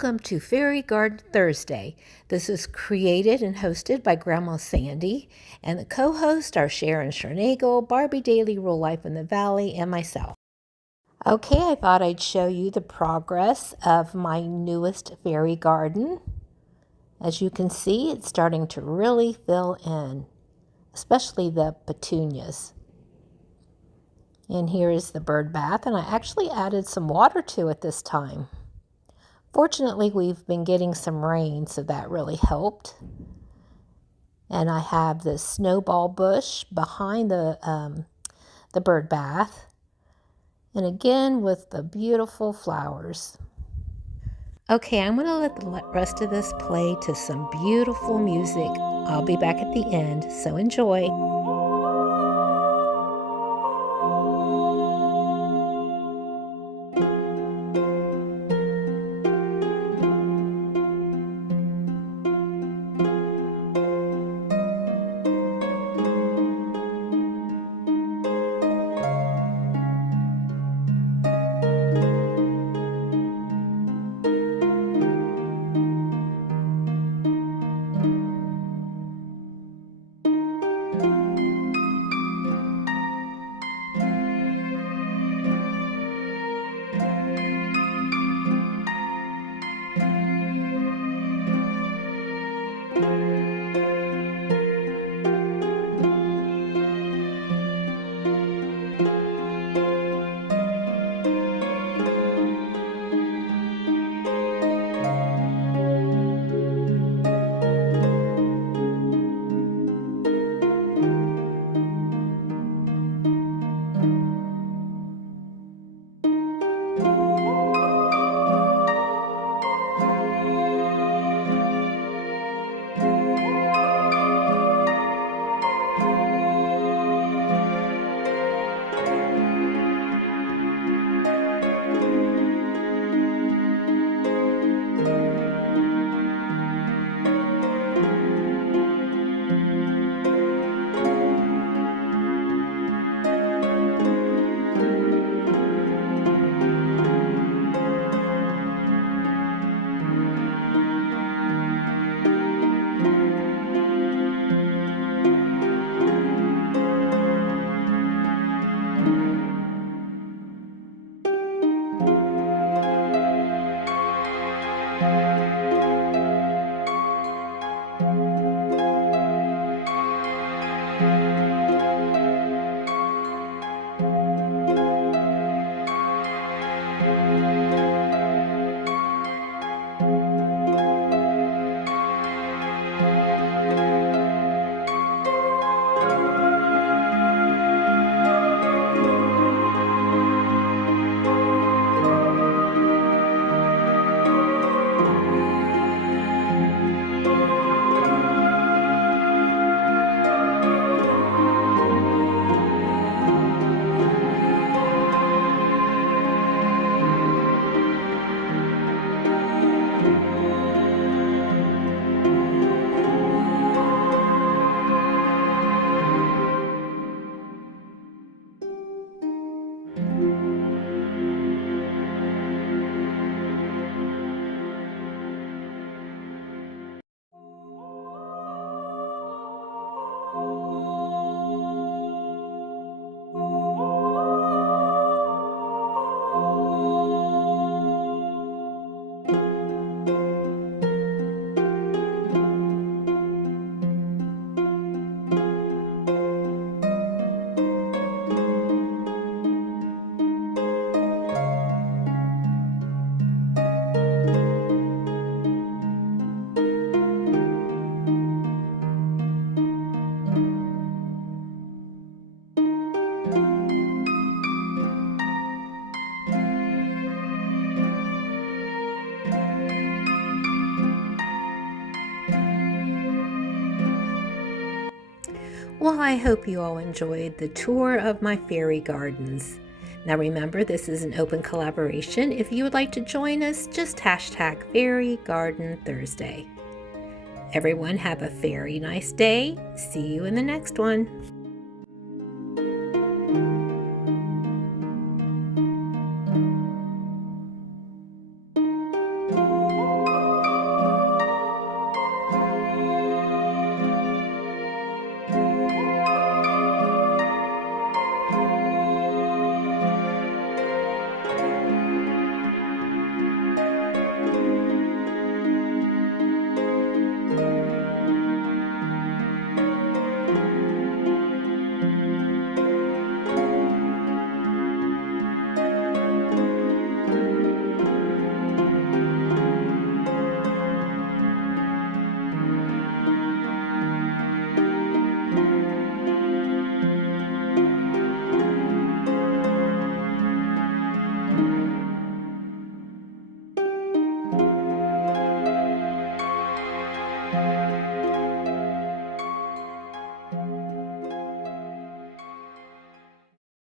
Welcome to Fairy Garden Thursday. This is created and hosted by Grandma Sandy, and the co-hosts are Sharon Shernagle, Barbie Daily Real Life in the Valley, and myself. Okay, I thought I'd show you the progress of my newest fairy garden. As you can see, it's starting to really fill in, especially the petunias. And here is the bird bath, and I actually added some water to it this time. Fortunately, we've been getting some rain, so that really helped. And I have this snowball bush behind the bird bath. And again, with the beautiful flowers. Okay, I'm going to let the rest of this play to some beautiful music. I'll be back at the end, so enjoy. Well, I hope you all enjoyed the tour of my fairy gardens. Now remember, this is an open collaboration. If you would like to join us, just hashtag Fairy Garden Thursday. Everyone have a very nice day. See you in the next one.